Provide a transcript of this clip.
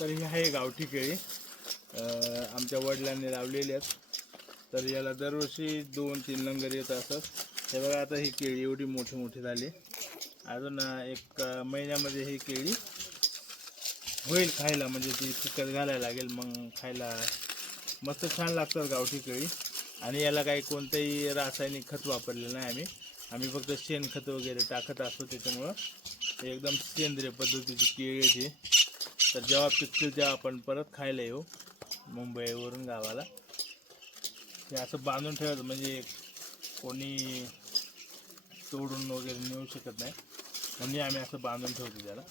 तर ही आहे गावठी केळी. आमच्या वडिलांनी लावलेली आहेत. तर याला दरवर्षी दोन तीन लंगर येत असतात. हे बघा आता ही केळी एवढी मोठी मोठी झाली. अजून एक महिन्यामध्ये ही केळी होईल खायला. म्हणजे ती पिकत घालायला लागेल मग खायला मस्त छान लागतात गावठी केळी. आणि याला काही कोणतंही रासायनिक खत वापरलेलं नाही आम्ही. आम्ही फक्त शेणखत वगैरे टाकत असतो त्याच्यामुळं एकदम सेंद्रिय पद्धतीची केळी आहे ती. तर जेव्हा पिकतील तेव्हा आपण परत खायला येऊ मुंबईवरून गावाला. हे असं बांधून ठेवायचं म्हणजे कोणी तोडून वगैरे नेऊ शकत नाही. म्हणजे आम्ही असं बांधून ठेवतो त्याला.